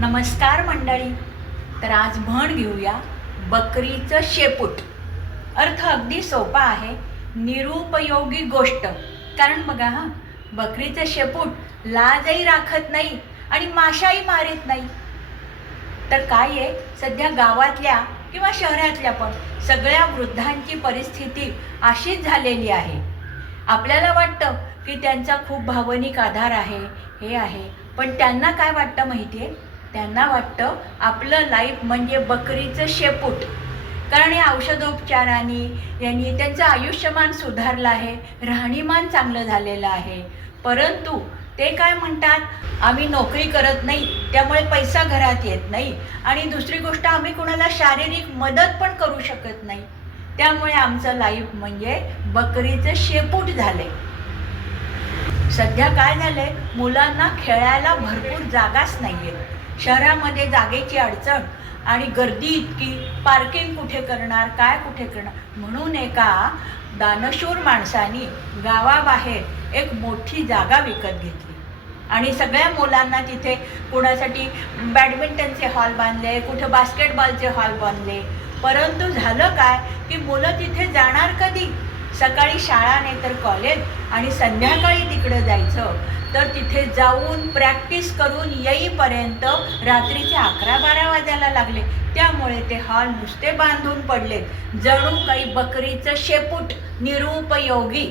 नमस्कार मंडळी. तर आज म्हण घेऊया बकरीचं शेपूट. अर्थ अगदी सोपा आहे, निरुपयोगी गोष्ट. कारण बघा बकरीचं शेपूट लाजही राखत नाही आणि माशाही मारित नाही. तर काय आहे, सध्या गावातल्या किंवा शहरातल्या पण सगळ्या वृद्धांची परिस्थिती अशीच झालेली आहे. आपल्याला वाटतं की त्यांचा खूप भावनिक आधार आहे, हे आहे, पण त्यांना काय वाटतं माहिती आहे? त्यांना वाटतं आपलं लाईफ म्हणजे बकरीचं शेपूट. कारण या औषधोपचारांनी यांनी त्यांचं आयुष्यमान सुधारलं आहे, राहणीमान चांगलं झालेलं आहे. परंतु ते काय म्हणतात, आम्ही नोकरी करत नाही, त्यामुळे पैसा घरात येत नाही, आणि दुसरी गोष्ट आम्ही कुणाला शारीरिक मदत पण करू शकत नाही, त्यामुळे आमचं लाईफ म्हणजे बकरीचं शेपूट झालंय. सध्या काय झालंय, मुलांना खेळायला भरपूर जागाच नाहीये. शहरामध्ये जागेची अडचण आणि गर्दी इतकी, पार्किंग कुठे करणार, काय कुठे करणार, म्हणून एका दानशूर माणसानी गावाबाहेर एक मोठी जागा विकत घेतली आणि सगळ्या मुलांना तिथे कुणासाठी बॅडमिंटनचे हॉल बांधले, कुठे बास्केटबॉलचे हॉल बांधले. परंतु झालं काय की मुलं तिथे जाणार कधी? सकाळी शाळा नाही तर कॉलेज, आणि संध्याकाळी तिकडं जायचं तर तिथे जाऊन प्रॅक्टिस करून येईपर्यंत रात्रीचे 11-12 वाजायला लागले. त्यामुळे ते हॉल नुसते बांधून पडले, जणू काही बकरीचं शेपूट, निरुपयोगी.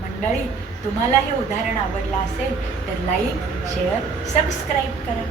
मंडळी, तुम्हाला हे उदाहरण आवडलं असेल तर लाईक, शेअर, सबस्क्राईब करा.